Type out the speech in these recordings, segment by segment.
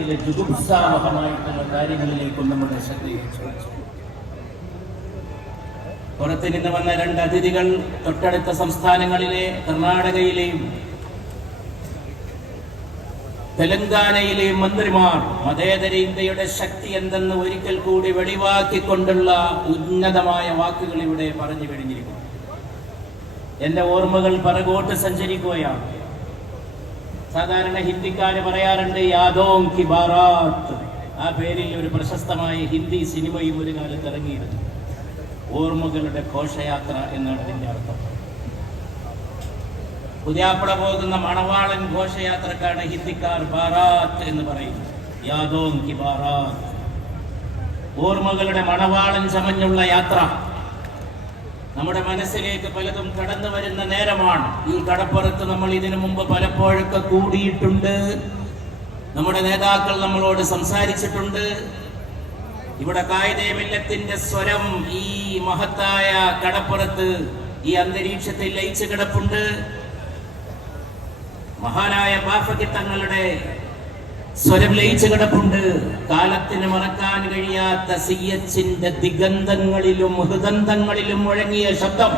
ജീവിതത്തിലെ ജുഗുപ്സാവഹമായിട്ടുള്ള കാര്യങ്ങളിലേക്കും നമ്മുടെ ശ്രദ്ധയെ പുറത്തു നിന്ന് വന്ന രണ്ട് അതിഥികൾ തൊട്ടടുത്ത സംസ്ഥാനങ്ങളിലെ കർണാടകയിലെയും തെലങ്കാനയിലെയും മന്ത്രിമാർ മതേതര ഇന്ത്യയുടെ ശക്തി എന്തെന്ന് ഒരിക്കൽ കൂടി വെളിവാക്കിക്കൊണ്ടുള്ള ഉന്നതമായ വാക്കുകൾ ഇവിടെ പറഞ്ഞു കഴിഞ്ഞിരിക്കുന്നു. എന്റെ ഓർമ്മകൾ പറകോട്ട് സഞ്ചരിക്കുകയാണ്. സാധാരണ ഹിന്ദിക്കാര് പറയാറുണ്ട് യാദോം കി ബാറാത്ത്. ആ പേരിൽ ഒരു പ്രശസ്തമായ ഹിന്ദി സിനിമയും ഒരു കാലത്ത് ഇറങ്ങിയിരുന്നു. ഓർമ്മകളുടെ ഘോഷയാത്ര എന്നാണ് അതിന്റെ അർത്ഥം. പുതിയാപ്പുഴ പോകുന്ന മണവാളൻ ഘോഷയാത്രക്കാണ് ഹിന്ദിക്കാർ ബാറാത്ത് എന്ന് പറയുന്നത്. യാദോം കി ബാറാത്ത്. ഓർമ്മകളുടെ മണവാളൻ ചമഞ്ഞുള്ള യാത്ര. നമ്മുടെ മനസ്സിലേക്ക് പലതും കടന്നു വരുന്ന നേരമാണ്. ഈ കടപ്പുറത്ത് നമ്മൾ ഇതിനു മുമ്പ് പലപ്പോഴൊക്കെ കൂടിയിട്ടുണ്ട്. നമ്മുടെ നേതാക്കൾ നമ്മളോട് സംസാരിച്ചിട്ടുണ്ട്. ഇവിടെ കായികമില്ലത്തിന്റെ സ്വരം ഈ മഹത്തായ കടപ്പുറത്ത് ഈ അന്തരീക്ഷത്തിൽ ലയിച്ചു കിടപ്പുണ്ട്. മഹാനായ ബാഫക്കി തങ്ങളുടെ സ്വരം ലയിച്ചു കിടപ്പുണ്ട്. കാലത്തിന് മറക്കാൻ കഴിയാത്ത സിയച്ചിന്റെ ദിഗന്ധങ്ങളിലും ഹൃദന്തങ്ങളിലും മുഴങ്ങിയ ശബ്ദം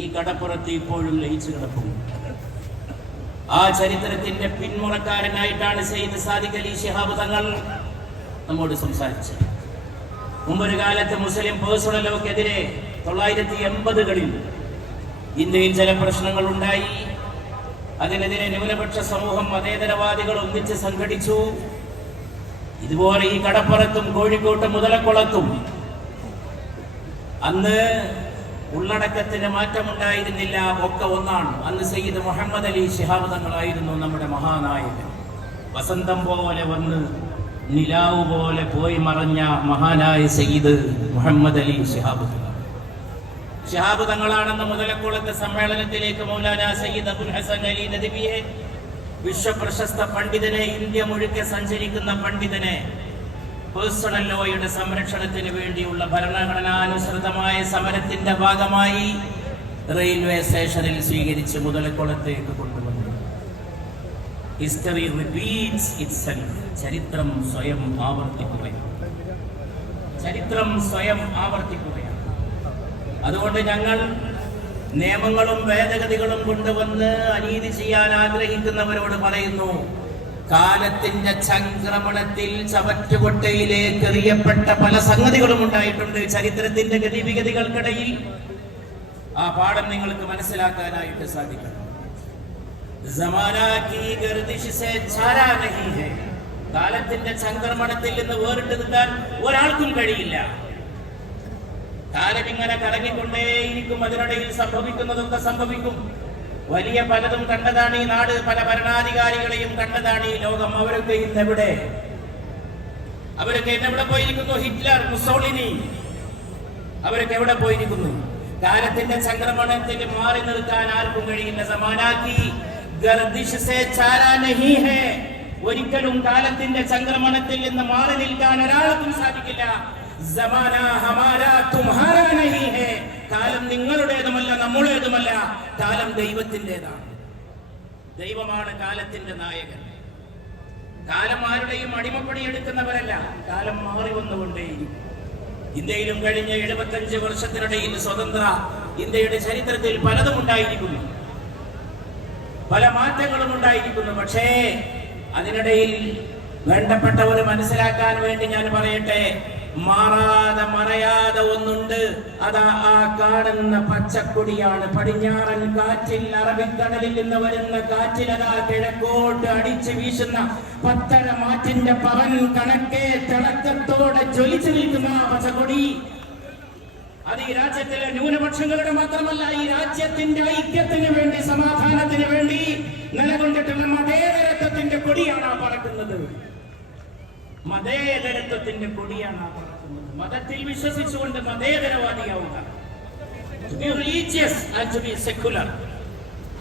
ഈ കടപ്പുറത്ത് ഇപ്പോഴും ലയിച്ചു കിടപ്പുണ്ട്. ആ ചരിത്രത്തിന്റെ പിന്മുറക്കാരനായിട്ടാണ് സെയ്ദ് സാദിഖ് അലി ശിഹാബ് തങ്ങൾ നമ്മോട് സംസാരിച്ചത്. മുമ്പൊരു കാലത്ത് മുസ്ലിം പേഴ്സണലോക്കെതിരെ തൊള്ളായിരത്തി എൺപതുകളിൽ ഇന്ത്യയിൽ ചില പ്രശ്നങ്ങൾ ഉണ്ടായി. അതിനെതിരെ ന്യൂനപക്ഷ സമൂഹം മതേതരവാദികൾ ഒന്നിച്ച് സംഘടിച്ചു. ഇതുപോലെ ഈ കടപ്പുറത്തും കോഴിക്കോട്ടും മുതലക്കുളത്തും അന്ന് ഉള്ളടക്കത്തിന് മാറ്റമുണ്ടായിരുന്നില്ല ഒക്കെ ഒന്നാണ്. അന്ന് സയ്യിദ് മുഹമ്മദ് അലി ശിഹാബ് തങ്ങളായിരുന്നു നമ്മുടെ മഹാനായകൻ. വസന്തം പോലെ വന്ന് നിലാവ് പോലെ പോയി മറഞ്ഞ മഹാനായ സയ്യിദ് മുഹമ്മദ് അലി ശിഹാബ് തങ്ങൾ. ഷിഹാബ് തങ്ങളാണെന്ന് മുതലക്കുളത്തെ സമ്മേളനത്തിലേക്ക് മൗലാന സയ്യിദ് അബുൽ ഹസൻ അലി നദിബിയെ വിശ്വപ്രശസ്ത പണ്ഡിതനെ ഇന്ത്യ മുഴുക്കെ സഞ്ചരിക്കുന്ന പണ്ഡിതനെ പേഴ്സണൽ ലോയുടെ സംരക്ഷണത്തിന് വേണ്ടിയുള്ള ഭരണഘടനാനുസൃതമായ സമരത്തിന്റെ ഭാഗമായി റെയിൽവേ സ്റ്റേഷനിൽ സ്വീകരിച്ച് മുതലക്കുളത്തേക്ക് കൊണ്ടുവന്നു. ഹിസ്റ്ററി റിപ്പീറ്റ്സ് ഇറ്റ് ചരിത്രം സ്വയം ആവർത്തിക്കുകയാണ്. ചരിത്രം സ്വയം ആവർത്തിക്കുകയാണ്. അതുകൊണ്ട് ഞങ്ങൾ നിയമങ്ങളും ഭേദഗതികളും കൊണ്ടുവന്ന് അനീതി ചെയ്യാൻ ആഗ്രഹിക്കുന്നവരോട് പറയുന്നു കാലത്തിന്റെ സംക്രമണത്തിൽ ചവറ്റുകൊട്ടയിലേക്ക് എറിയപ്പെട്ട പല സംഗതികളും ഉണ്ടായിട്ടുണ്ട്. ചരിത്രത്തിന്റെ ഗതിവിഗതികൾക്കിടയിൽ ആ പാഠം നിങ്ങൾക്ക് മനസ്സിലാക്കാനായിട്ട് സാധിക്കണം. കാലത്തിന്റെ സംക്രമണത്തിൽ നിന്ന് വേറിട്ട് നിൽക്കാൻ ഒരാൾക്കും കഴിയില്ല. കാലം ഇങ്ങനെ കറങ്ങിക്കൊണ്ടേയിരിക്കും. അതിനിടയിൽ സംഭവിക്കുന്നതൊക്കെ സംഭവിക്കും. വലിയ പലതും കണ്ടതാണ് ഈ നാട്. പല ഭരണാധികാരികളെയും കണ്ടതാണ് ഈ ലോകം. അവരൊക്കെ ഇന്നെവിടെ? അവരൊക്കെ എന്നെവിടെ പോയിരിക്കുന്നു? Hitler Mussolini. അവരൊക്കെ എവിടെ പോയിരിക്കുന്നു? കാലത്തിന്റെ സംക്രമണത്തിൽ മാറി നിൽക്കാൻ ആർക്കും കഴിയില്ല. സമാനാക്കി. ഒരിക്കലും കാലത്തിന്റെ സംക്രമണത്തിൽ നിന്ന് മാറി നിൽക്കാൻ ഒരാൾക്കും സാധിക്കില്ല. ജമാന ഹമാരാ തുമ്ഹാരാ നഹി ഹേ കാലം നിങ്ങളുടേതുമല്ല നമ്മുടേതുമല്ല കാലം ദൈവത്തിന്റെതാണ്. ദൈവമാണ് കാലത്തിന്റെ നായകൻ. കാലം ആരുടെയും അടിമപ്പണി എടുക്കുന്നവരല്ല. കാലം മാറി വന്നുകൊണ്ടേയിരിക്കും. ഇന്ത്യയിലും കഴിഞ്ഞ എഴുപത്തഞ്ച് വർഷത്തിനിടയിൽ സ്വതന്ത്ര ഇന്ത്യയുടെ ചരിത്രത്തിൽ പലതും ഉണ്ടായിരിക്കുന്നു. പല മാറ്റങ്ങളും ഉണ്ടായിരിക്കുന്നു. പക്ഷേ അതിനിടയിൽ വേണ്ടപ്പെട്ടവർ മനസ്സിലാക്കാൻ വേണ്ടി ഞാൻ പറയട്ടെ. മാറാതെ മറയാതെ ഒന്നുണ്ട്. അതാ ആ കാണുന്ന പച്ചക്കൊടിയാണ്. പടിഞ്ഞാറൻ കാറ്റിൽ അറബിക്കടലിൽ നിന്ന് വരുന്ന കാറ്റിൽ അതാ കിഴക്കോട്ട് അടിച്ചു വീശുന്ന പത്തര മാറ്റിന്റെ പവൻ കണക്കെ തിളക്കത്തോടെ ജ്വലിച്ചു നിൽക്കുന്ന ആ പച്ചക്കൊടി. അത് ഈ രാജ്യത്തിലെ ന്യൂനപക്ഷങ്ങളുടെ മാത്രമല്ല ഈ രാജ്യത്തിന്റെ ഐക്യത്തിന് വേണ്ടി സമാധാനത്തിന് വേണ്ടി നിലകൊണ്ടിട്ടുള്ള മതേതരത്വത്തിന്റെ കൊടിയാണ് ആ പറക്കുന്നത്. മതേതരത്വത്തിന്റെ കൊടിയാണ് ആ പറക്കുന്നത് മതത്തിൽ വിശ്വസിച്ചുകൊണ്ട് മതേതരവാദിയാവുക.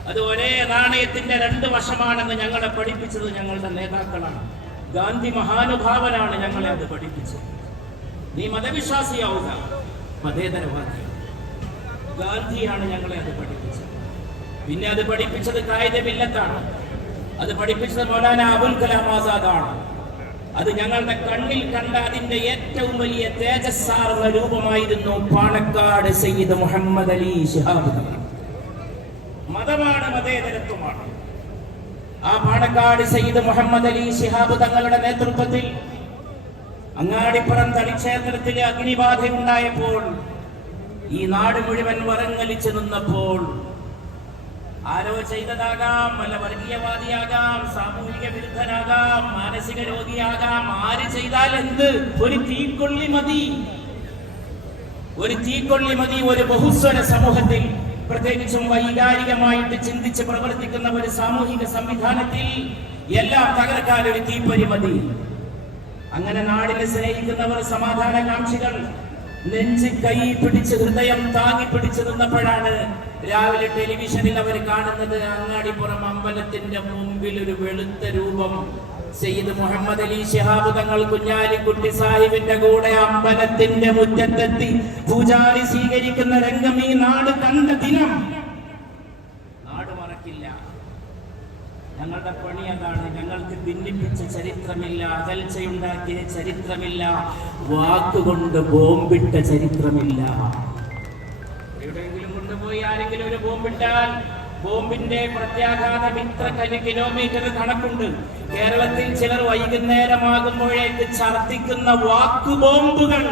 അത് ഒരേ നാണയത്തിന്റെ രണ്ട് വശമാണെന്ന് ഞങ്ങളെ പഠിപ്പിച്ചത് ഞങ്ങളുടെ നേതാക്കളാണ്. ഗാന്ധി മഹാനുഭാവനാണ് ഞങ്ങളെ അത് പഠിപ്പിച്ചത്. നീ മതവിശ്വാസിയാവുക. മതേതരവാദി. ഗാന്ധിയാണ് ഞങ്ങളെ അത് പഠിപ്പിച്ചത്. പിന്നെ അത് പഠിപ്പിച്ചത് കായിക ബില്ലത്താണ് അത് പഠിപ്പിച്ചത് മൗലാന അബുൽ കലാം ആസാദാണ്. അത് ഞങ്ങളുടെ കണ്ണിൽ കണ്ട അതിന്റെ ഏറ്റവും വലിയ തേജസ്സാർന്ന രൂപമായിരുന്നു പാണക്കാട് സയ്യിദ് മുഹമ്മദ് അലി ശിഹാബ്. മതമാണ് മതേതരത്വമാണ്. ആ പാണക്കാട് സയ്യിദ് മുഹമ്മദ് അലി ശിഹാബ് തങ്ങളുടെ നേതൃത്വത്തിൽ അങ്ങാടിപ്പുറം തളിക്ഷേത്രത്തിലെ അഗ്നിബാധ ഉണ്ടായപ്പോൾ ഈ നാട് മുഴുവൻ വരങ്ങലിച്ചു നിന്നപ്പോൾ ആരോ ചെയ്തതാകാം വല്ല വർഗീയവാദിയാകാം സാമൂഹിക വിരുദ്ധനാകാം മാനസിക രോഗിയാകാം. ആര് ചെയ്താൽ എന്ത്? ഒരു തീക്കൊള്ളി മതി. ഒരു തീക്കൊള്ളി മതി ഒരു ബഹുസ്വര സമൂഹത്തിൽ. പ്രത്യേകിച്ചും വൈകാരികമായിട്ട് ചിന്തിച്ച് പ്രവർത്തിക്കുന്ന ഒരു സാമൂഹിക സംവിധാനത്തിൽ എല്ലാം തകർക്കാൻ ഒരു തീപ്പൊരി മതി. അങ്ങനെ നാടിനെ സ്നേഹിക്കുന്നവർ സമാധാനകാംക്ഷികൾ നെഞ്ച് കൈ പിടിച്ച് ഹൃദയം താങ്ങി പിടിച്ചു നിന്നപ്പോഴാണ് രാവിലെ ടെലിവിഷനിൽ അവർ കാണുന്നത് അങ്ങാടിപ്പുറം അമ്പലത്തിന്റെ മുമ്പിൽ ഒരു വെളുത്ത രൂപം. സയ്യിദ് മുഹമ്മദ് അലി ശിഹാബ് തങ്ങൾ കുഞ്ഞാലിക്കുട്ടി സാഹിബിന്റെ കൂടെ അമ്പലത്തിന്റെ മുറ്റത്തെത്തി. പൂജാരി സ്വീകരിക്കുന്ന രംഗം ഈ നാട് കണ്ട ദിനം നാട് മറക്കില്ല ഞങ്ങളുടെ പണി അതാണ്. ഞങ്ങൾക്ക് ഭിന്നിപ്പിച്ച ചരിത്രമില്ല അകൽച്ചയുണ്ടാക്കിയ ചരിത്രമില്ല വാക്കുകൊണ്ട് ബോംബിട്ട ചരിത്രമില്ല. എവിടെയെങ്കിലും കൊണ്ടുപോയി ആരെങ്കിലും ഒരു ബോംബിട്ടാൽ ബോംബിന്റെ പ്രത്യാഘാതം ഇത്ര കിലോമീറ്റർ കണക്കുണ്ട്. കേരളത്തിൽ ചിലർ വൈകുന്നേരമാകുമ്പോഴേക്ക് ഛർദിക്കുന്ന വാക്കു ബോംബുകൾ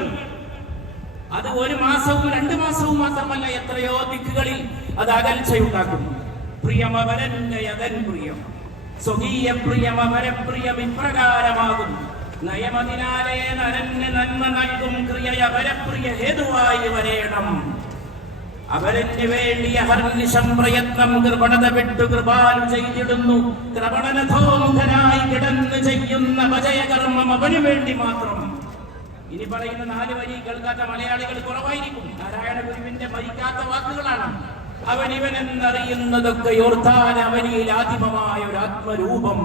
അത് ഒരു മാസവും രണ്ട് മാസവും മാത്രമല്ല എത്രയോ ദിക്കുകളിൽ അത് അകൽച്ചയുണ്ടാക്കുന്നു. പ്രിയമവരൻ പ്രിയം. സ്വകീയ പ്രിയം അപരപ്രിയം ഇപ്രകാരമാകും നയമതിനാലേ നരന് നന്മ നൽകും ക്രിയ അപരപ്രിയ ഹേതുവായി വരേണം. അവരന് വേണ്ടി അഹർനിശം പ്രയത്നം കൃപണത വിട്ടു കൃപാലു ചെയ്തിടുന്നു. കൃപണനഥോമുഖനായി കിടന്ന് ചെയ്യുന്ന ഭജയകർമ്മം അവന് വേണ്ടി മാത്രം. ഇനി പറയുന്ന നാല് വരി കേൾക്കാത്ത മലയാളികൾ കുറവായിരിക്കും. നാരായണ ഗുരുവിന്റെ മരിക്കാത്ത വാക്കുകളാണ്. അവൻ ഇവൻ എന്നറിയുന്നതൊക്കെ ഓർത്താൻ അവനിൽ ആദിമമായ ഒരു ആത്മരൂപം.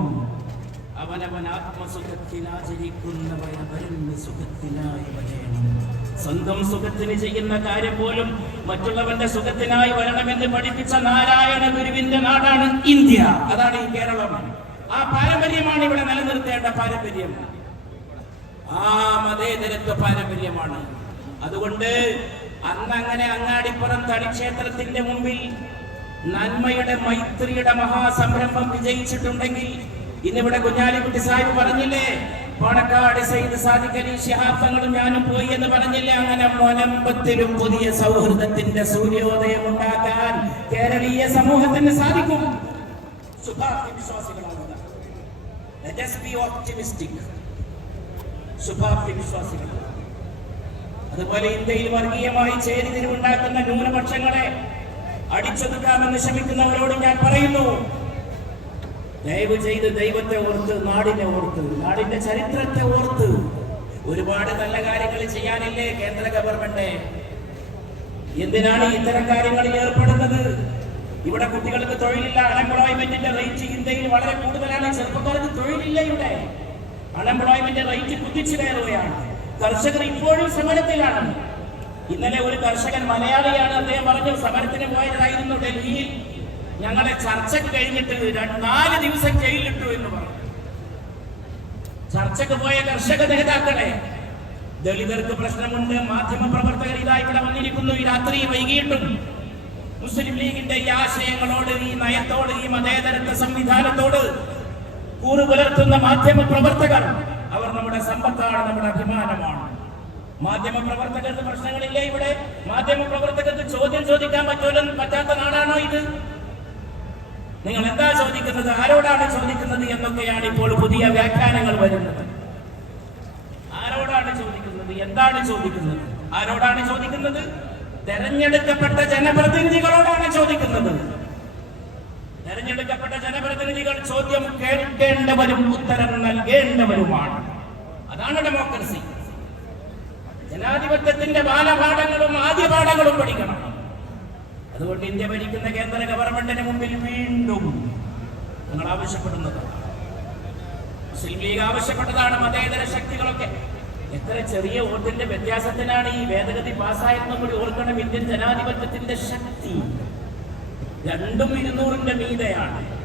അവനവൻ ആത്മസുഖത്തിൽ അവരന് സുഖത്തിനായി വരേണം സ്വന്തം സുഖത്തിന് ചെയ്യുന്ന കാര്യം പോലും മറ്റുള്ളവന്റെ സുഖത്തിനായി വരണമെന്ന് പഠിപ്പിച്ച നാരായണ ഗുരുവിന്റെ നാടാണ് ഇന്ത്യ. അതാണ് ഈ കേരളം. ആ പാരമ്പര്യമാണ് ഇവിടെ നിലനിർത്തേണ്ട പാരമ്പര്യം. ആ മതേതരത്വ പാരമ്പര്യമാണ്. അതുകൊണ്ട് അന്ന് അങ്ങനെ അങ്ങാടിപ്പുറം തളിക്ഷേത്രത്തിന്റെ മുമ്പിൽ നന്മയുടെ മൈത്രിയുടെ മഹാസംരംഭം വിജയിച്ചിട്ടുണ്ടെങ്കിൽ ഇന്നിവിടെ കുഞ്ഞാലിക്കുട്ടി സാഹിബ് പറഞ്ഞില്ലേ? പാണക്കാട് സൈദ് സാദിഖ് അലി തങ്ങളും ഞാനും പോയി എന്ന് പറഞ്ഞില്ലേ? അങ്ങനെ മൊലമ്പത്തിലും പുതിയ സൗഹൃദത്തിന്റെ സൂര്യോദയം ഉണ്ടാക്കാൻ കേരളീയ സമൂഹത്തിന് സാധിക്കും. ശുഭാപ്തി വിശ്വാസികളാണ്. അതുപോലെ ഇന്ത്യയിൽ വർഗീയമായി ചേരിതിരിവുണ്ടാക്കുന്ന ന്യൂനപക്ഷങ്ങളെ അടിച്ചൊതുക്കാമെന്ന് ശ്രമിക്കുന്നവരോട് ഞാൻ പറയുന്നു. ദയവ് ചെയ്ത് ദൈവത്തെ ഓർത്ത് നാടിനെ ഓർത്ത് നാടിന്റെ ചരിത്രത്തെ ഓർത്ത്. ഒരുപാട് നല്ല കാര്യങ്ങൾ ചെയ്യാനില്ലേ കേന്ദ്ര ഗവൺമെന്റ്? എന്തിനാണ് ഇത്തരം കാര്യങ്ങളിൽ ഏർപ്പെടുന്നത്? ഇവിടെ കുട്ടികൾക്ക് തൊഴിലില്ല അൺഎംപ്ലോയ്മെന്റിന്റെ റേറ്റ് ഇന്ത്യയിൽ വളരെ കൂടുതലാണ്. ചെറുപ്പക്കാർക്ക് തൊഴിലില്ല ഇവിടെ. അൺഎംപ്ലോയ്മെന്റ് റേറ്റ് കുതിച്ചു കയറുകയാണ് കർഷകർ ഇപ്പോഴും സമരത്തിലാണ്. ഇന്നലെ ഒരു കർഷകൻ മലയാളിയാണ് അദ്ദേഹം പറഞ്ഞു സമരത്തിന് പോയതായിരുന്നു ഡൽഹിയിൽ. ഞങ്ങളെ ചർച്ചയ്ക്ക് കഴിഞ്ഞിട്ട് നാല് ദിവസം ജയിലിലിട്ടു എന്ന് പറഞ്ഞു. ചർച്ചക്ക് പോയ കർഷക നേതാക്കളെ ദളിതർക്ക് പ്രശ്നമുണ്ട് മാധ്യമ പ്രവർത്തകർ ഇതാ ഇവിടെ വന്നിരിക്കുന്നു. ഈ രാത്രി വൈകിട്ടും മുസ്ലിം ലീഗിന്റെ ഈ ആശയങ്ങളോട് ഈ നയത്തോട് ഈ മതേതരത്വ സംവിധാനത്തോട് കൂറു പുലർത്തുന്ന മാധ്യമ പ്രവർത്തകർ അവർ നമ്മുടെ സമ്പത്താണ് നമ്മുടെ അഭിമാനമാണ്. മാധ്യമ പ്രവർത്തകർക്ക് പ്രശ്നങ്ങളില്ലേ ഇവിടെ? മാധ്യമ പ്രവർത്തകർക്ക് ചോദ്യം ചോദിക്കാൻ പറ്റുമല്ലോ പറ്റാത്ത നാടാണോ ഇത്? നിങ്ങൾ എന്താ ചോദിക്കുന്നത്? ആരോടാണ് ചോദിക്കുന്നത് എന്നൊക്കെയാണ് ഇപ്പോൾ പുതിയ വ്യാഖ്യാനങ്ങൾ വരുന്നത്. ആരോടാണ് ചോദിക്കുന്നത്? എന്താണ് ചോദിക്കുന്നത്? ആരോടാണ് ചോദിക്കുന്നത്? തെരഞ്ഞെടുക്കപ്പെട്ട ജനപ്രതിനിധികളോടാണ് ചോദിക്കുന്നത്. തെരഞ്ഞെടുക്കപ്പെട്ട ജനപ്രതിനിധികൾ ചോദ്യം കേൾക്കേണ്ടവരും ഉത്തരം നൽകേണ്ടവരുമാണ്. അതാണ് ഡെമോക്രസി ജനാധിപത്യത്തിന്റെ ബാലപാഠങ്ങളും ആദ്യ പാഠങ്ങളും പഠിക്കണം. അതുകൊണ്ട് ഇന്ത്യ ഭരിക്കുന്ന കേന്ദ്ര ഗവൺമെന്റിന് മുമ്പിൽ വീണ്ടും നിങ്ങൾ ആവശ്യപ്പെടുന്നത്. മുസ്ലിം ലീഗ് ആവശ്യപ്പെട്ടതാണ് മതേതര ശക്തികളൊക്കെ. എത്ര ചെറിയ വോട്ടിന്റെ വ്യത്യാസത്തിനാണ് ഈ ഭേദഗതി പാസ്സായെന്നും കൂടി ഓർക്കണം ഇന്ത്യൻ ജനാധിപത്യത്തിന്റെ ശക്തി. രണ്ടും ഇരുന്നൂറിന്റെ മീതയാണ്.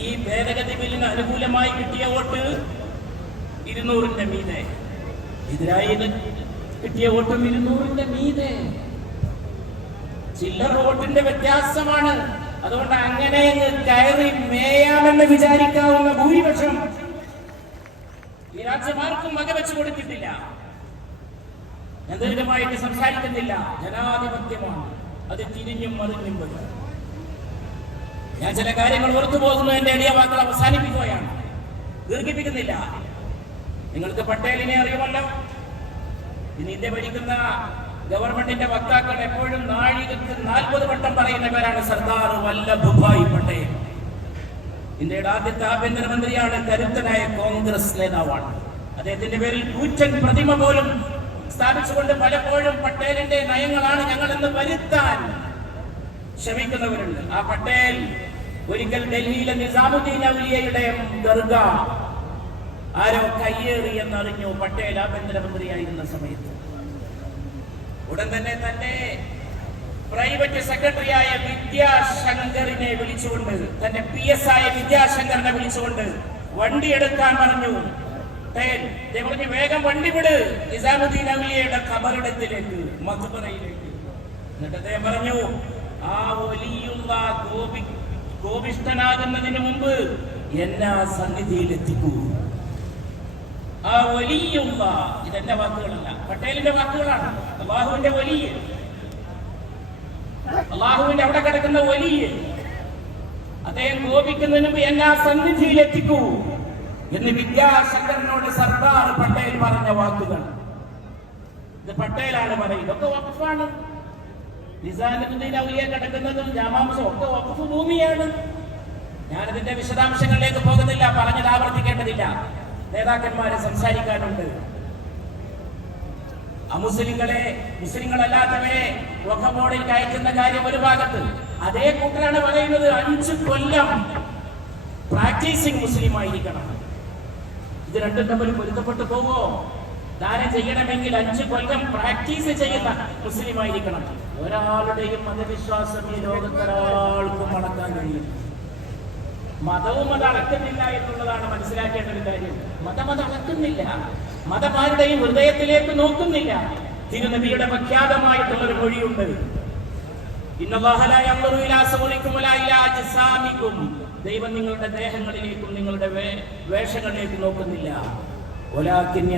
ഈ ഭേദഗതി ബില്ലിന് അനുകൂലമായി കിട്ടിയ വോട്ട് ഇരുന്നൂറിന്റെ മീതെ. എതിരായി കിട്ടിയ വോട്ടും ഇരുന്നൂറിന്റെ മീതെ. ചില്ലർ വോട്ടിന്റെ വ്യത്യാസമാണ്. അതുകൊണ്ട് അങ്ങനെ കയറി മേയാമെന്ന് വിചാരിക്കാവുന്ന ഭൂരിപക്ഷം ഈ രാജ്യമാർക്കും വകവെച്ചു കൊടുത്തിട്ടില്ല. എന്തെങ്കിലുമായിട്ട് സംസാരിക്കുന്നില്ല. ജനാധിപത്യമാണ്. അത് തിരിഞ്ഞും മറിഞ്ഞും വരും. ഞാൻ ചില കാര്യങ്ങൾ ഓർത്തു പോകുന്നു എന്റെ എളിയ വാക്കുകൾ അവസാനിപ്പിക്കുകയാണ്. ദീർഘിപ്പിക്കുന്നില്ല. നിങ്ങൾക്ക് പട്ടേലിനെ അറിയുമല്ലോ? ഇന്ന് ഇന്ത്യ ഭരിക്കുന്ന ഗവൺമെന്റിന്റെ വക്താക്കൾ എപ്പോഴും നാഴികക്ക് നാൽപ്പത് വട്ടം പറയുന്ന പേരാണ് സർദാർ വല്ലഭുഭായ് പട്ടേൽ. ഇന്ത്യയുടെ ആദ്യത്തെ ആഭ്യന്തരമന്ത്രിയാണ് കരുത്തനായ കോൺഗ്രസ് നേതാവാണ്. അദ്ദേഹത്തിന്റെ പേരിൽ കൂറ്റൻ പ്രതിമ പോലും സ്ഥാപിച്ചുകൊണ്ട് പലപ്പോഴും പട്ടേലിന്റെ നയങ്ങളാണ് ഞങ്ങളെന്ന് വരുത്താൻ ശ്രമിക്കുന്നവരുണ്ട് ആ പട്ടേൽ ഒരിക്കൽ ഡൽഹിയിലെ നിസാമുദ്ദീൻ ഔലിയയുടെ ദർഗ ആരോ കയ്യേറി എന്നറിഞ്ഞു പട്ടേൽ ആഭ്യന്തരമന്ത്രിയായിരുന്ന സമയത്ത്. ഉടൻ തന്നെ തന്നെ പ്രൈവറ്റ് സെക്രട്ടറിയായ വിദ്യാശങ്കറിനെ വിളിച്ചുകൊണ്ട് തന്റെ പി എസ് ആയ വിദ്യാശങ്കറിനെ വിളിച്ചുകൊണ്ട് വണ്ടി എടുക്കാൻ പറഞ്ഞു. പറഞ്ഞു വേഗം വണ്ടി വിട്. നിസാമുദ്ദീൻ ഔലിയയുടെ ഖബറിടത്തിലേക്ക് മധുബറയിലേക്ക് എന്നിട്ട് അദ്ദേഹം പറഞ്ഞു ആ വലിയുള്ള ഗോപി ഗോപിഷ്ഠനാകുന്നതിന് മുമ്പ് എന്നെ ആ സന്നിധിയിൽ എത്തിക്കൂ ആ വലിയുള്ള ഇതെന്റെ വാക്കുകളല്ല പട്ടേലിന്റെ വാക്കുകളാണ്. അള്ളാഹുവിന്റെ വലിയ. അള്ളാഹുവിന്റെ അവിടെ കിടക്കുന്ന വലിയ. അദ്ദേഹം കോപിക്കുന്നതിന് മുമ്പ് എന്നെ ആ സന്നിധിയിൽ എന്ന് വിദ്യാശങ്കരനോട് സർദാർ പട്ടേൽ പറഞ്ഞ വാക്കുകൾ. ഇത് പട്ടേലാണ് പറയുന്നത്. ഇതൊക്കെ വഖഫാണ്. കിടക്കുന്നതും ഒക്കെ വഖഫ് ഭൂമിയാണ്. ഞാനതിന്റെ വിശദാംശങ്ങളിലേക്ക് പോകുന്നില്ല പറഞ്ഞത് ആവർത്തിക്കേണ്ടതില്ല. നേതാക്കന്മാരെ സംസാരിക്കാനുണ്ട് അമുസ്ലിങ്ങളെ മുസ്ലിങ്ങളല്ലാത്തവരെ ബോർഡിൽ കയറ്റുന്ന കാര്യം ഒരു ഭാഗത്ത്. അതേ കൂട്ടരാണ് പറയുന്നത് അഞ്ച് കൊല്ലം പ്രാക്ടീസിങ് മുസ്ലിം ആയിരിക്കണം ഇത് രണ്ടും തമ്മിൽ പൊരുത്തപ്പെട്ടു പോകുമോ? ദാനം ചെയ്യണമെങ്കിൽ അഞ്ച് കൊല്ലം പ്രാക്ടീസ് ചെയ്യുന്ന മുസ്ലിം ആയിരിക്കണം ഒരാളുടെയും മതവിശ്വാസം ഈ ലോകത്ത് ഒരാൾക്കും അടക്കാൻ കഴിയും മതവും അത് അളക്കുന്നില്ല എന്നുള്ളതാണ് മനസ്സിലാക്കേണ്ട ഒരു കാര്യം. മതം അത് അളക്കുന്നില്ല മതമാരുടെയും ഹൃദയത്തിലേക്ക് നോക്കുന്നില്ല. തിരുനബിയുടെ പ്രഖ്യാതമായിട്ടുള്ള ഒരു മൊഴിയുണ്ട്. ദൈവം നിങ്ങളുടെ ദേഹങ്ങളിലേക്കും നിങ്ങളുടെ വേഷങ്ങളിലേക്കും നോക്കുന്നില്ല. ഒലാക്കിൻ.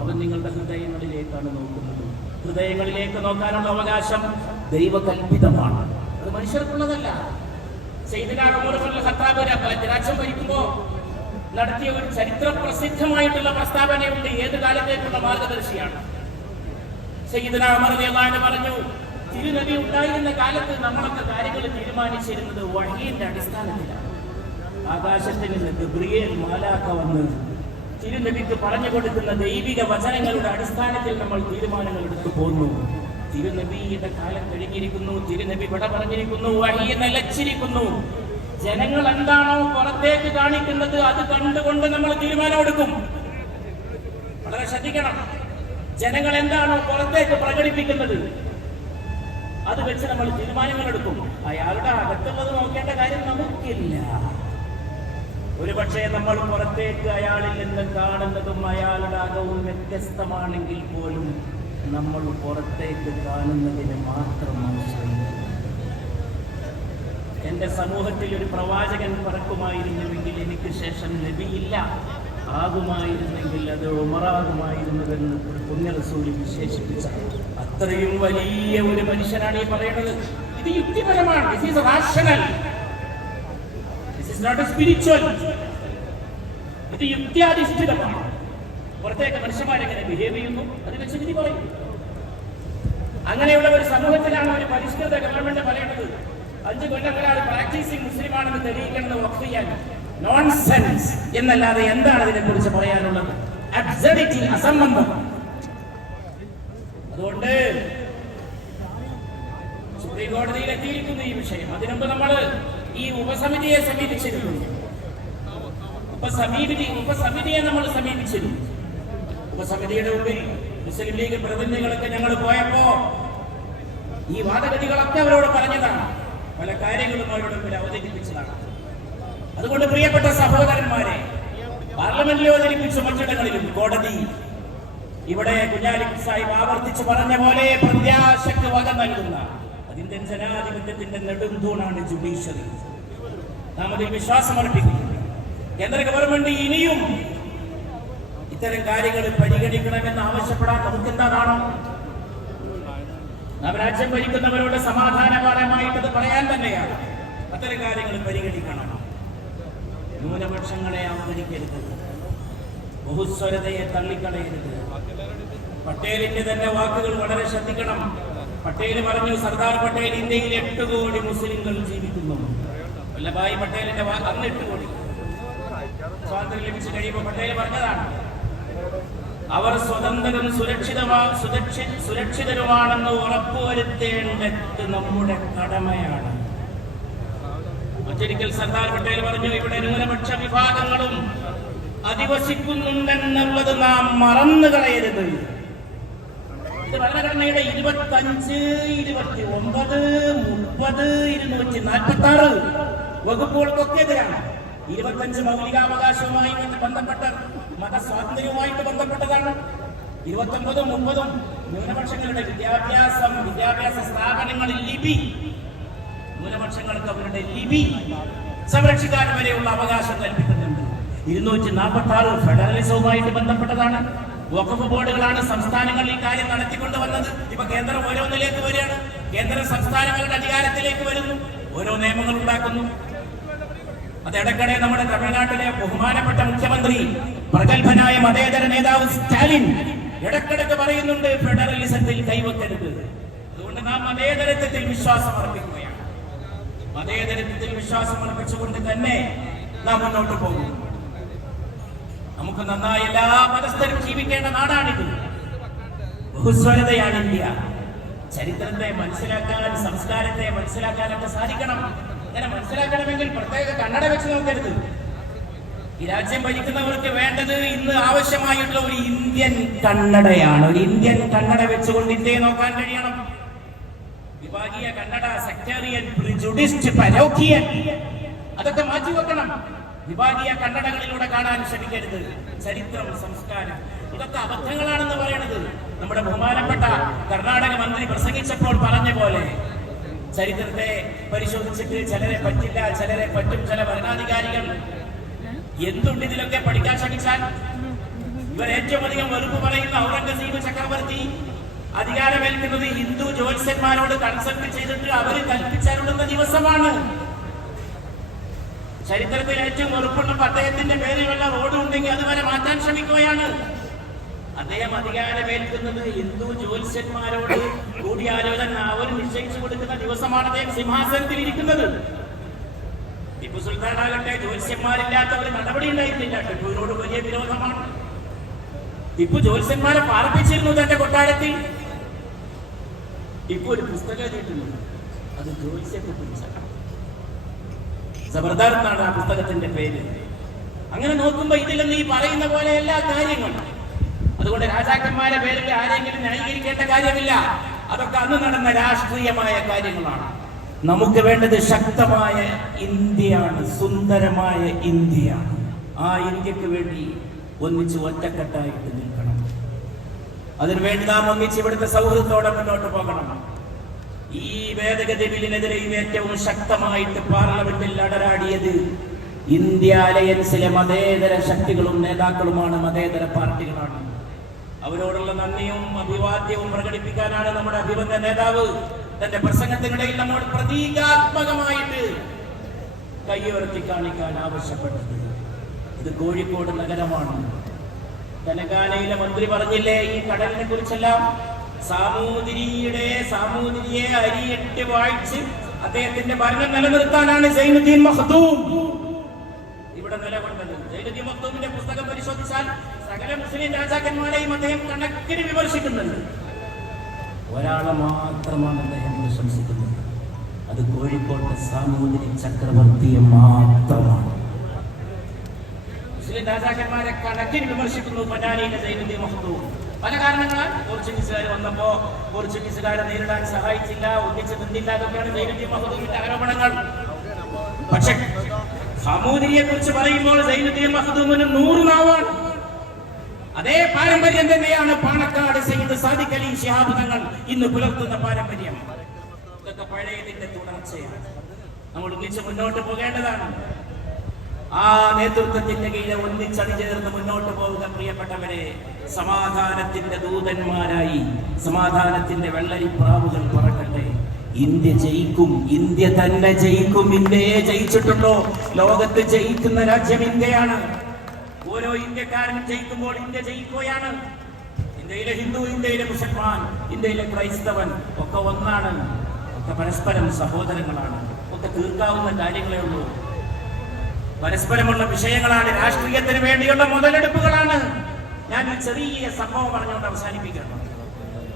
അവൻ നിങ്ങളുടെ ഹൃദയങ്ങളിലേക്കാണ് നോക്കുന്നത് ഹൃദയങ്ങളിലേക്ക് നോക്കാനുള്ള അവകാശം ദൈവകൽപിതമാണ് അത് മനുഷ്യർക്കുള്ളതല്ല. രാജ്യം ഭരിക്കുമ്പോ നടത്തിയ ഒരു ചരിത്ര പ്രസിദ്ധമായിട്ടുള്ള പ്രസ്താവനയുണ്ട് ഏത് കാലത്തേക്കുള്ള മാർഗദർശിയാണ്. പറഞ്ഞു തിരുനബി ഉണ്ടായിരുന്ന കാലത്ത് നമ്മളൊക്കെ കാര്യങ്ങൾ തീരുമാനിച്ചിരുന്നത് വഹിയുടെ അടിസ്ഥാനത്തിലാണ്. ആകാശത്തിൽ നിന്ന് ഗബ്രിയേൽ മാലാക്ക വന്ന് തിരുനബിക്ക് പറഞ്ഞു കൊടുക്കുന്ന ദൈവിക വചനങ്ങളുടെ അടിസ്ഥാനത്തിൽ നമ്മൾ തീരുമാനങ്ങൾ എടുത്തു പോന്നു. തിരുനബിയുടെ കാലം കഴിഞ്ഞിരിക്കുന്നു തിരുനബി വിട പറഞ്ഞിരിക്കുന്നു വഴിയെ നിലച്ചിരിക്കുന്നു. ജനങ്ങൾ എന്താണോ പുറത്തേക്ക് കാണിക്കുന്നത് അത് കണ്ടുകൊണ്ട് നമ്മൾ തീരുമാനമെടുക്കും വളരെ ശ്രദ്ധിക്കണം. ജനങ്ങൾ എന്താണോ പുറത്തേക്ക് പ്രകടിപ്പിക്കുന്നത് അത് വെച്ച് നമ്മൾ തീരുമാനങ്ങൾ എടുക്കും. അയാളുടെ അകത്തുള്ളത് നോക്കേണ്ട കാര്യം നമുക്കില്ല. ഒരു പക്ഷേ നമ്മൾ പുറത്തേക്ക് അയാളിൽ നിന്ന് കാണുന്നതും അയാളുടെ അകവും വ്യത്യസ്തമാണെങ്കിൽ പോലും നമ്മൾ പുറത്തേക്ക് കാണുന്നതിന് മാത്രം എന്റെ സമൂഹത്തിൽ ഒരു പ്രവാചകൻ പറക്കുമായിരുന്നുവെങ്കിൽ എനിക്ക് ശേഷം ലഭിയില്ല ആകുമായിരുന്നെങ്കിൽ അത് ഉമറാകുമായിരുന്നുവെന്ന് ഒരു പുണ്യറസൂലി വിശേഷിപ്പിച്ച അത്രയും വലിയ ഒരു മനുഷ്യനാണ് ഈ പറയുന്നത് ഇത് യുക്തിപരമാണ്. This is rational this is not spiritual ഇത് യുക്തിയാധിഷ്ഠിതമാണ് പുറത്തേക്ക് മനുഷ്യന്മാരെങ്ങനെ ബിഹേവ് ചെയ്യുന്നു. അത് വെച്ച് വിധി പറയും. അങ്ങനെയുള്ള ഒരു സമൂഹത്തിലാണ് ഒരു പരിഷ്കൃത ഗവൺമെന്റ് പറയുന്നത് അഞ്ചു കൊല്ലം ഒരാൾ പ്രാക്ടീസിങ് മുസ്ലിമാണെന്ന് തെളിയിക്കണമെന്ന് വഖഫ് ചെയ്യാൻ നോൺസെൻസ് എന്നല്ലാതെ എന്താണ് ഇതിനെ കുറിച്ച് പറയാനുള്ളത്? അബ്സഡിറ്റി അസംബന്ധം. അതുകൊണ്ട് സുപ്രീം കോടതിയിൽ എത്തിയിരിക്കുന്നു ഈ വിഷയം. അതിനുമ്പ് നമ്മൾ ഈ ഉപസമിതിയെ സമീപിച്ചിരുന്നു. ഉപസമിതി ഉപസമിതിയെ നമ്മൾ സമീപിച്ചിരുന്നു. ഉപസമിതിയുടെ മുമ്പിൽ മുസ്ലിം ലീഗ് പ്രതിനിധികളൊക്കെ ഞങ്ങൾ പോയപ്പോ ഈ വാദഗതികളൊക്കെ അവരോട് പറഞ്ഞതാണ്. പല കാര്യങ്ങളും അവരോട് മുമ്പിൽ അവതരിപ്പിച്ചതാണ്. അതുകൊണ്ട് പ്രിയപ്പെട്ട സഹോദരന്മാരെ പാർലമെന്റിൽ അവതരിപ്പിച്ച മറ്റിടങ്ങളിലും കോടതി ഇവിടെ കുഞ്ഞാലി സാഹിബ് ആവർത്തിച്ചു പറഞ്ഞ പോലെ പ്രത്യാശക്ക് വക നൽകുന്ന അതിന്റെ ജനാധിപത്യത്തിന്റെ നെടുന്തൂണാണ് ജുഡീഷ്യറി. നാം അതിൽ വിശ്വാസമർപ്പിക്കുന്നു. കേന്ദ്ര ഗവൺമെന്റ് ഇനിയും? ഇത്തരം കാര്യങ്ങൾ പരിഗണിക്കണമെന്ന് ആവശ്യപ്പെടാൻ നമുക്ക് എന്താണോ നാം രാജ്യം ഭരിക്കുന്നവരോട് സമാധാനപരമായിട്ടത് പറയാൻ തന്നെയാണ്. അത്തരം കാര്യങ്ങൾ പരിഗണിക്കണം. ന്യൂനപക്ഷങ്ങളെ അവഗണിക്കരുത്. ബഹുസ്വരതയെ തള്ളിക്കളയരുത്. പട്ടേലിന്റെ തന്നെ വാക്കുകൾ വളരെ ശ്രദ്ധിക്കണം. പട്ടേൽ പറഞ്ഞു സർദാർ പട്ടേൽ ഇന്ത്യയിൽ എട്ട് കോടി മുസ്ലിങ്ങൾ ജീവിക്കുന്നു. വല്ലഭായ് പട്ടേലിന്റെ അന്ന് എട്ട് കോടി. സ്വാതന്ത്ര്യം ലഭിച്ചു കഴിയുമ്പോൾ പട്ടേൽ പറഞ്ഞതാണ് അവർ സ്വതന്ത്രരും സുരക്ഷിതമാ സുരക്ഷി സുരക്ഷിതരുമാണെന്ന് ഉറപ്പുവരുത്തേണ്ടത് നമ്മുടെ കടമയാണ്. മറ്റൊരിക്കൽ സർദാർ പട്ടേൽ പറഞ്ഞു ഇവിടെ ന്യൂനപക്ഷ വിഭാഗങ്ങളും അധിവസിക്കുന്നുണ്ടെന്നുള്ളത് നാം മറന്നു കളയരുത്. ഇത് ഭരണഘടനയുടെ ഇരുപത്തി അഞ്ച് ഇരുപത്തി ഒമ്പത് മുപ്പത് ഇരുന്നൂറ്റി നാൽപ്പത്തി ആറ് വകുപ്പുകൾക്കൊക്കെ എതിരാണ്. ഇരുപത്തഞ്ച് മൗലികാവകാശവുമായി ബന്ധപ്പെട്ട മതസ്വാതന്ത്ര്യവുമായിട്ട് ബന്ധപ്പെട്ടതാണ്. ഇരുപത്തി ഒമ്പതും മുപ്പതും ന്യൂനപക്ഷങ്ങളുടെ വിദ്യാഭ്യാസം വിദ്യാഭ്യാസ സ്ഥാപനങ്ങളിൽ ലിപി. ന്യൂനപക്ഷങ്ങൾക്ക് അവരുടെ ലിപി സംരക്ഷിക്കാൻ വരെയുള്ള അവകാശം കൽപ്പിക്കുന്നുണ്ട്. ഇരുന്നൂറ്റി നാൽപ്പത്തി ആറ് ഫെഡറലിസവുമായിട്ട് ബന്ധപ്പെട്ടതാണ്. വഖഫ് ബോർഡുകളാണ് സംസ്ഥാനങ്ങളിൽ ഈ കാര്യം നടത്തിക്കൊണ്ട് വന്നത്. ഇപ്പൊ കേന്ദ്രം ഓരോന്നിലേക്ക് വരികയാണ്. കേന്ദ്ര സംസ്ഥാനങ്ങളുടെ അധികാരത്തിലേക്ക് വരുന്നു. ഓരോ നിയമങ്ങൾ ഉണ്ടാക്കുന്നു. അത് നമ്മുടെ തമിഴ്നാട്ടിലെ ബഹുമാനപ്പെട്ട മുഖ്യമന്ത്രി പ്രഗത്ഭനായ മതേതര നേതാവ് സ്റ്റാലിൻ ഇടക്കിടക്ക് പറയുന്നുണ്ട് ഫെഡറലിസത്തിൽ കൈവക്കരുത്. അതുകൊണ്ട് നാം മതേതരത്വത്തിൽ വിശ്വാസം അർപ്പിക്കുകയാണ്. മതേതരത്വത്തിൽ വിശ്വാസം അർപ്പിച്ചുകൊണ്ട് തന്നെ നാം മുന്നോട്ട് പോകും. നമുക്ക് നന്നായി എല്ലാ മതസ്ഥരും ജീവിക്കേണ്ട നാടാണിത്. ബഹുസ്വരതയാണ് ഇന്ത്യ. ചരിത്രത്തെ മനസ്സിലാക്കാൻ സംസ്കാരത്തെ മനസ്സിലാക്കാനൊക്കെ സാധിക്കണം. അങ്ങനെ മനസ്സിലാക്കണമെങ്കിൽ പ്രത്യേക കണ്ണട വെച്ച് നോക്കരുത്. ഈ രാജ്യം ഭരിക്കുന്നവർക്ക് വേണ്ടത് ഇന്ന് ആവശ്യമായിട്ടുള്ള ഒരു ഇന്ത്യൻ കണ്ണടയാണ്. ഒരു ഇന്ത്യൻ കണ്ണട വെച്ചുകൊണ്ട് ഇന്ത്യയെ നോക്കാൻ കഴിയണം. വിഭാഗീയ കന്നഡ സെക്ടേറിയൻ പ്രിജുഡിസ്റ്റ് പരോക്കിയൻ അതൊക്കെ മാറ്റി വെക്കണം. വിഭാഗീയ കന്നഡകളിലൂടെ കാണാൻ ശ്രമിക്കരുത്. ചരിത്രം സംസ്കാരം ഇതൊക്കെ അബദ്ധങ്ങളാണെന്ന് പറയണത്. നമ്മുടെ ബഹുമാനപ്പെട്ട കർണാടക മന്ത്രി പ്രസംഗിച്ചപ്പോൾ പറഞ്ഞ പോലെ. ചരിത്രത്തെ പരിശോധിച്ചിട്ട് ചിലരെ പറ്റില്ല ചിലരെ പറ്റും ചില ഭരണാധികാരികൾ. എന്തുണ്ട് ഇതിലൊക്കെ പഠിക്കാൻ ശ്രമിച്ചാൽ? ഇവർ ഏറ്റവും അധികം വെറുപ്പ് പറയുന്ന ഔറംഗസീബ് ചക്രവർത്തി അധികാരമേൽക്കുന്നത് ഹിന്ദു ജ്യോത്സ്യന്മാരോട് കൺസൾട്ട് ചെയ്തിട്ട് അവർ കൽപ്പിച്ചരുളുന്ന ദിവസമാണ്. ചരിത്രത്തിൽ ഏറ്റവും വെറുപ്പുള്ള അദ്ദേഹത്തിന്റെ പേരിലുള്ള റോഡ് ഉണ്ടെങ്കിൽ അതുവരെ മാറ്റാൻ ശ്രമിക്കുകയാണ്. അദ്ദേഹം അധികാരമേൽക്കുന്നത് ഹിന്ദു ജ്യോത്സ്യന്മാരോട് കൂടിയാലോചന അവർ നിശ്ചയിച്ചു കൊടുക്കുന്ന ദിവസമാണ് അദ്ദേഹം സിംഹാസനത്തിൽ ഇരിക്കുന്നത് ടിപ്പു സുൽത്താൻ ആകട്ടെ ജ്യോത്സ്യന്മാരില്ലാത്ത ഒരു നടപടി ഉണ്ടായിരുന്നില്ല. ടിപ്പുവിനോട് വലിയ വിരോധമാണ്. ടിപ്പു ജ്യോത്സ്യന്മാരെ പാർപ്പിച്ചിരുന്നു തന്റെ കൊട്ടാരത്തിൽ. ടിപ്പു ഒരു പുസ്തകം എഴുതിയിട്ടുണ്ട്. അത് ജ്യോത്സ്യത്തെ കുറിച്ചാണ്. സബർദാർ എന്നാണ് ആ പുസ്തകത്തിന്റെ പേര്. അങ്ങനെ നോക്കുമ്പോ ഇതിലെന്ന് ഈ പറയുന്ന പോലെ എല്ലാ കാര്യങ്ങളും അതുകൊണ്ട് രാജാക്കന്മാരെ പേരിൽ ആരെങ്കിലും ന്യായീകരിക്കേണ്ട കാര്യമില്ല. അതൊക്കെ അന്ന് നടന്ന രാഷ്ട്രീയമായ കാര്യങ്ങളാണ്. നമുക്ക് വേണ്ടത് ശക്തമായ ഇന്ത്യയാണ് സുന്ദരമായ ഇന്ത്യയാണ്. ആ ഇന്ത്യയ്ക്ക് വേണ്ടി ഒന്നിച്ച് ഒറ്റക്കെട്ടായിട്ട് നിൽക്കണം. അതിനുവേണ്ടി നാം ഒന്നിച്ച് ഇവിടുത്തെ സൗഹൃദത്തോടെ മുന്നോട്ട് പോകണം. ഈ ഭേദഗതി ബില്ലിനെതിരെയും ഏറ്റവും ശക്തമായിട്ട് പാർലമെന്റിൽ അടരാടിയത് ഇന്ത്യ അലയൻസിലെ മതേതര ശക്തികളും നേതാക്കളുമാണ് മതേതര പാർട്ടികളാണ്. അവരോടുള്ള നന്ദിയും അഭിവാദ്യവും പ്രകടിപ്പിക്കാനാണ് നമ്മുടെ അഭിബന്ധ നേതാവ്. തന്റെ പ്രസംഗത്തിനിടയിൽ നമ്മൾ പ്രതീകാത്മകമായിട്ട് കൈയുയർത്തി കാണിക്കാൻ ആവശ്യപ്പെട്ടത് ഇത് കോഴിക്കോട് നഗരമാണ്. തെലങ്കാനയിലെ മന്ത്രി പറഞ്ഞില്ലേ ഈ കടലിനെ കുറിച്ചെല്ലാം സാമൂതിരിയുടെ സാമൂതിരിയെ അരിയിട്ട് വായിച്ച് അദ്ദേഹത്തിന്റെ ഭരണം നിലനിർത്താനാണ് സൈനുദ്ദീൻ മഹ്ദൂം. ഇവിടെ നിലകൊണ്ടത്. സൈനുദ്ദീൻ മഹദൂമിന്റെ പുസ്തകം പരിശോധിച്ചാൽ മുസ്ലിം രാജാക്കന്മാരെയും അദ്ദേഹം കണക്കിന് വിമർശിക്കുന്നുണ്ട് ഒരാളെ മാത്രമാണ് അദ്ദേഹം പ്രശംസിക്കുന്നത് അത് കോഴിക്കോട്ടെ സാമൂതിരി ചക്രവർത്തിയെ മാത്രമാണ്. മുസ്ലിം രാജാക്കന്മാരെ കണക്കിന് വിമർശിക്കുന്നു. പൊന്നാനിയിലെ ദൈവത്തെ മഹത്വവും. പല കാരണങ്ങളാൽ പോർച്ചുഗീസുകാർ വന്നപ്പോ പോർച്ചുഗീസുകാരെ നേരിടാൻ സഹായിച്ചില്ല ഒന്നിച്ച് നിന്നില്ല. അതൊക്കെയാണ് ദൈവത്തെ മഹത്വത്തിന്റെ ആരോപണങ്ങൾ. പക്ഷെ സാമൂതിരിയെ കുറിച്ച് പറയുമ്പോൾ സൈനുദ്ദീൻ മഹദൂമിന് നൂറ് നാവാണ്. അതേ പാരമ്പര്യം തന്നെയാണ് പാണക്കാട് സയ്യിദ് സാദിഖ് അലി ശിഹാബ് തങ്ങൾ ഇന്ന് പുലർത്തുന്ന പാരമ്പര്യം. ഇതൊക്കെ പഴയതിന്റെ തുടർച്ചയാണ്. നമ്മൾ ഒന്നിച്ച് മുന്നോട്ട് പോകേണ്ടതാണ്. ആ നേതൃത്വത്തിന്റെ കീഴിൽ ഒന്നിച്ചണിചേർന്ന് മുന്നോട്ട് പോവുക പ്രിയപ്പെട്ടവരെ. സമാധാനത്തിന്റെ ദൂതന്മാരായി സമാധാനത്തിന്റെ വെള്ളരിപ്രാവുകൾ പറക്കട്ടെ. ഇന്ത്യ ജയിക്കും ഇന്ത്യ തന്നെ ജയിക്കും. ഇന്ത്യയെ ജയിച്ചിട്ടുണ്ടോ? ലോകത്ത് ജയിക്കുന്ന രാജ്യം ഇന്ത്യയാണ്. ഓരോ ഇന്ത്യക്കാരൻ ജയിക്കുമ്പോൾ ഇന്ത്യ ജയിക്കുകയാണ്. ഇന്ത്യയിലെ ഹിന്ദു ഇന്ത്യയിലെ മുസൽമാൻ ഇന്ത്യയിലെ ക്രൈസ്തവൻ ഒക്കെ ഒന്നാണ്. ഒക്കെ പരസ്പരം സഹോദരങ്ങളാണ്. ഒക്കെ തീർക്കാവുന്ന കാര്യങ്ങളേ ഉള്ളൂ. പരസ്പരമുള്ള വിഷയങ്ങളാണ്. രാഷ്ട്രീയത്തിന് വേണ്ടിയുള്ള മുതലെടുപ്പുകളാണ്. ഞാൻ ഒരു ചെറിയ സംഭവം പറഞ്ഞുകൊണ്ട് അവസാനിപ്പിക്കണം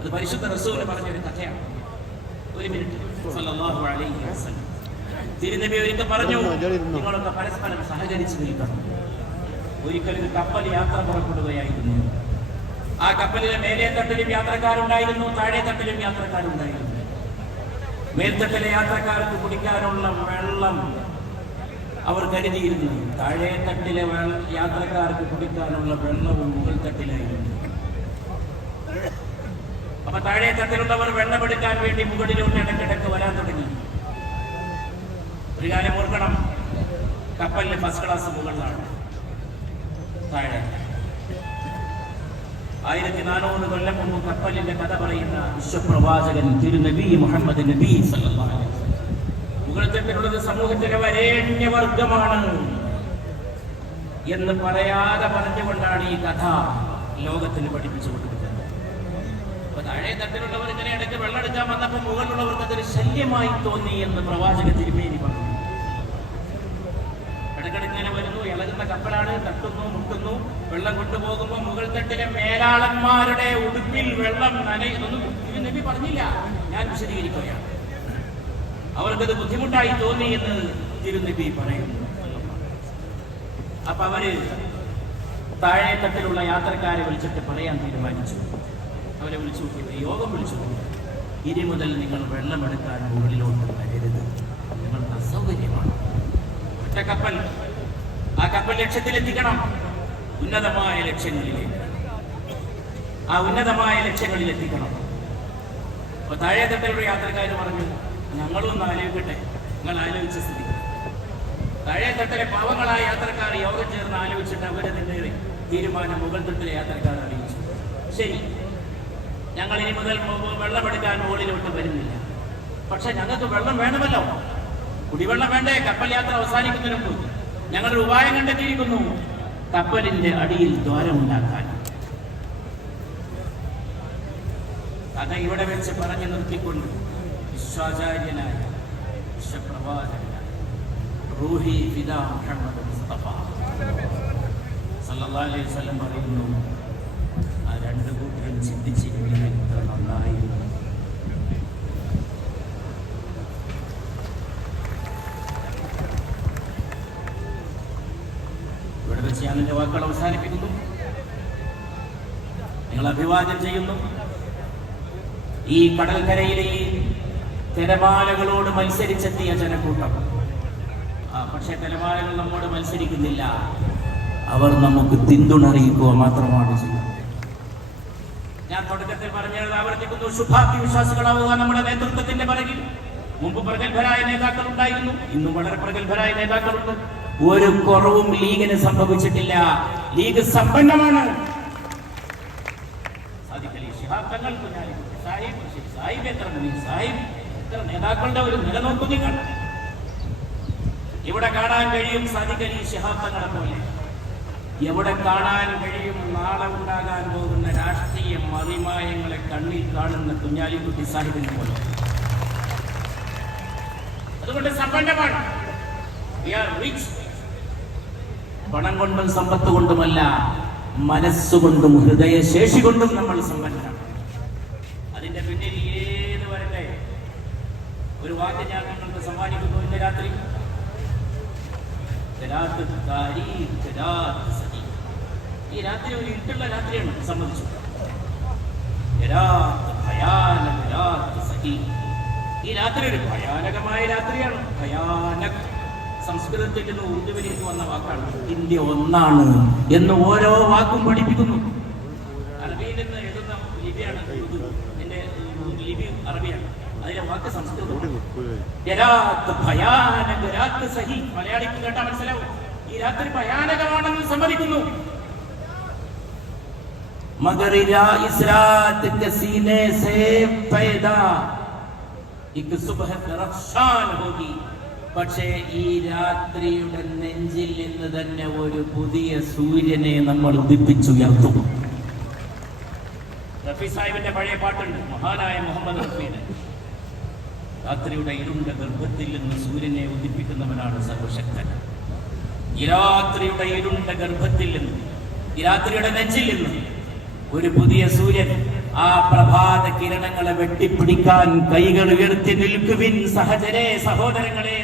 അത് പരിശുദ്ധ റസൂൽ പറഞ്ഞൊരു കഥയാണ്. ഒരു മിനിറ്റ്. തിരുനബി ഒരിക്കൽ പറഞ്ഞു നിങ്ങളൊക്കെ പരസ്പരം സഹകരിച്ചു നിൽക്കണം. ഒരിക്കൽ ഒരു കപ്പൽ യാത്ര പുറപ്പെടുകയായിരുന്നു. ആ കപ്പലിലെ മേലേ തട്ടിലും യാത്രക്കാരുണ്ടായിരുന്നു താഴെ തട്ടിലും യാത്രക്കാരുണ്ടായിരുന്നു. മേൽത്തട്ടിലെ യാത്രക്കാർക്ക് കുടിക്കാനുള്ള വെള്ളം അവർ കരുതിയിരുന്നു. താഴെ തട്ടിലെ യാത്രക്കാർക്ക് കുടിക്കാനുള്ള വെള്ളവും മുകൾ തട്ടിലായിരുന്നു. അപ്പൊ താഴെ തട്ടിലുള്ളവർ വെള്ളമെടുക്കാൻ വേണ്ടി മുകളിലോട്ട് ഇടക്കിടക്ക് വരാൻ തുടങ്ങി. ഒരു കാര്യം ഓർക്കണം കപ്പലിന് ഫസ്റ്റ് ക്ലാസ് മുകളിലാണ്. താഴെ ആയിരത്തി നാനൂറ് കൊല്ലം മുമ്പ് കപ്പലിന്റെ കഥ പറയുന്ന വിശ്വപ്രവാചകൻ തിരുനബി മുഹമ്മദ് നബി. മുകൾത്തട്ടിലുള്ളത് സമൂഹത്തിലെ വരേണ്യവർഗമാണ് എന്ന് പറയാതെ പറഞ്ഞുകൊണ്ടാണ് ഈ കഥ ലോകത്തിന് പഠിപ്പിച്ചു കൊടുക്കുന്നത് അപ്പൊ താഴെ തട്ടിലുള്ളവർ ഇങ്ങനെ ഇടയ്ക്ക് വെള്ളം എടുക്കാൻ വന്നപ്പോൾ മുകളിലുള്ളവർക്ക് അതൊരു ശല്യമായി തോന്നി എന്ന് പ്രവാചക തിരുമേനി കപ്പലാണ് തട്ടുന്നു മുട്ടുന്നു. വെള്ളം കൊണ്ടുപോകുമ്പോൾ മുകൾ തട്ടിലെ മേലാളന്മാരുടെ ഉടുപ്പിൽ വെള്ളം നനയുന്നു നബി പറഞ്ഞില്ല. ഞാൻ വിശദീകരിക്കുകയാണ്. അവർക്കത് ബുദ്ധിമുട്ടായി തോന്നി എന്ന് തിരുനബി പറയുന്നു. അപ്പൊ അവർ താഴെ തട്ടിലുള്ള യാത്രക്കാരെ വിളിച്ചിട്ട് പറയാൻ തീരുമാനിച്ചു. അവരെ വിളിച്ചു നോക്കിയിട്ട് യോഗം വിളിച്ചു. ഇനി മുതൽ നിങ്ങൾ വെള്ളമെടുക്കാൻ മുകളിലോട്ട് വരരുത്. നിങ്ങൾക്ക് അസൗകര്യമാണ്. ഒറ്റ കപ്പൽ ലക്ഷ്യത്തിലെത്തിക്കണം ഉന്നതമായ ലക്ഷ്യങ്ങളിലേക്ക്. ആ ഉന്നതമായ ലക്ഷ്യങ്ങളിൽ എത്തിക്കണം അപ്പൊ താഴെ തട്ടിലുള്ള യാത്രക്കാർ പറഞ്ഞു ഞങ്ങളൊന്ന് ആലോചിക്കട്ടെ. നിങ്ങൾ ആലോചിച്ച സ്ഥിതി. താഴെ തട്ടിലെ പാവങ്ങളായ യാത്രക്കാർ യോഗം ചേർന്ന് ആലോചിച്ചിട്ട് അവരതിന്റെ തീരുമാനം മുകൾ തട്ടിലെ യാത്രക്കാർ അറിയിച്ചു. ശരി. ഞങ്ങൾ ഇനി മുതൽ വെള്ളമെടുക്കാൻ മുകളിലോട്ട് വരുന്നില്ല. പക്ഷെ ഞങ്ങൾക്ക് വെള്ളം വേണമല്ലോ. കുടിവെള്ളം വേണ്ടേ? കപ്പൽ യാത്ര അവസാനിക്കുന്നതിനും മുമ്പ്. ഞങ്ങളൊരു ഉപായം കണ്ടെത്തിയിരിക്കുന്നു. കപ്പലിന്റെ അടിയിൽ ദ്വാരമുണ്ടാക്കാൻ കഥ ഇവിടെ വെച്ച് പറഞ്ഞു നിർത്തിക്കൊണ്ട് വിശ്വാചാര്യനായ വിശ്വപ്രവാചകനായ റൂഹി സല്ലല്ലാഹി അലൈഹി വസല്ലം പറയുന്നു ആ രണ്ട് കൂട്ടരും ചിന്തിച്ചിരുന്നെങ്കിൽ നന്നായിരുന്നു. ഞാൻ എന്റെ വാക്കുകൾ അവസാനിപ്പിക്കുന്നു. നിങ്ങൾ അഭിവാദ്യം ചെയ്യുന്നു. ഈ കടൽക്കരയിലെ ഈ തിരമാലകളോട് മത്സരിച്ചെത്തിയ ജനക്കൂട്ടം. പക്ഷേ തിരമാലകൾ നമ്മോട് മത്സരിക്കുന്നില്ല. അവർ നമുക്ക് പിന്തുണറിയിക്കുക മാത്രമാണ് ചെയ്യുന്നത്. ഞാൻ തുടക്കത്തിൽ പറഞ്ഞത് ആവർത്തിക്കുന്നു. ശുഭാപ്തി വിശ്വാസികളാവുക നമ്മുടെ നേതൃത്വത്തിന്റെ പിറകിൽ. മുമ്പ് പ്രഗത്ഭരായ നേതാക്കൾ ഉണ്ടായിരുന്നു. ഇന്നും വളരെ പ്രഗത്ഭരായ നേതാക്കളുണ്ട്. ഒരു കുറവും ലീഗിന് സംഭവിച്ചിട്ടില്ല. ലീഗ് സമ്പന്നമാണ്. നേതാക്കളുടെ ഒരു നില നോക്കൂ നിങ്ങൾ. ഇവിടെ കാണാൻ കഴിയും സാദിഖ് അലി പോലെ? എവിടെ കാണാൻ കഴിയും നാളെ ഉണ്ടാകാൻ പോകുന്ന രാഷ്ട്രീയ മറിമായങ്ങളെ കണ്ണിൽ കാണുന്ന കുഞ്ഞാലിക്കുട്ടി സാഹിബിനെ പോലെ? അതുകൊണ്ട് സമ്പന്നമാണ്. We rich. പണം കൊണ്ടും സമ്പത്ത് കൊണ്ടുമല്ല മനസ്സുകൊണ്ടും ഹൃദയശേഷി കൊണ്ടും നമ്മൾ സമ്പന്നരാണ്. അതിന്റെ പിന്നിൽ ഏത് വരട്ടെ? ഒരു വാക്ക് ഞാൻ നിങ്ങൾക്ക് സമ്മാനിക്കുന്നു ഇന്ന് രാത്രി. ഈ രാത്രി ഒരു ഇരുട്ടുള്ള രാത്രിയാണ് സംബന്ധിച്ചു. ഈ രാത്രി ഒരു ഭയാനകമായ രാത്രിയാണ് ഭയാനക്. സംസ്കൃതത്തിൽ നിന്ന് ഉറുദുവിലേക്ക് വന്ന വാക്കാണ് ഇന്ത്യ ഒന്നാണ് എന്ന് ഓരോ വാക്കും പഠിപ്പിക്കുന്നു അറബിയിൽ നിന്ന് എഴുതുന്ന ലിപിയാണ് ഉറുദു എന്റെ ലിപി അറബിയാണ് അതിലെ വാക്ക് സംസ്കൃതമാണ് രാത്ത് ഭയാനക രാത്ത് സഹി മലയാളിക്ക് കേട്ടാ മനസ്സിലാവും ഈ രാത്രി ഭയാനകമാണെന്ന് സമ്മതിക്കുന്നു मगर या इस रात के सीने से पैदा एक सुबह रफ्शान होगी പക്ഷേ ഈ രാത്രിയുടെ നെഞ്ചിൽ നിന്ന് തന്നെ ഒരു പുതിയ സൂര്യനെ നമ്മൾ ഉദിപ്പിച്ചുയർത്തും. റഫി സാഹിബിന്റെ പഴയ പാട്ടുണ്ട് മഹാനായ മുഹമ്മദ് റഫീന് രാത്രിയുടെ ഇരുണ്ട ഗർഭത്തിൽ നിന്ന് സൂര്യനെ ഉദിപ്പിക്കുന്നവനാണ് സർവശക്തൻ. ഈ രാത്രിയുടെ ഇരുണ്ട ഗർഭത്തിൽ നിന്ന് ഈ രാത്രിയുടെ നെഞ്ചിൽ നിന്ന് ഒരു പുതിയ സൂര്യൻ ആ പ്രഭാത കിരണങ്ങളെ വെട്ടിപ്പിടിക്കാൻ കൈകൾ ഉയർത്തി നിൽക്കുവിൻ സഹചരേ സഹോദരങ്ങളെ.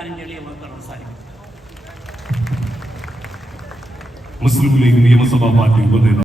അവസാനിക്കും മുസ്ലിം ലീഗ് നിയമസഭാ പാർട്ടി ഉപനേതാവ്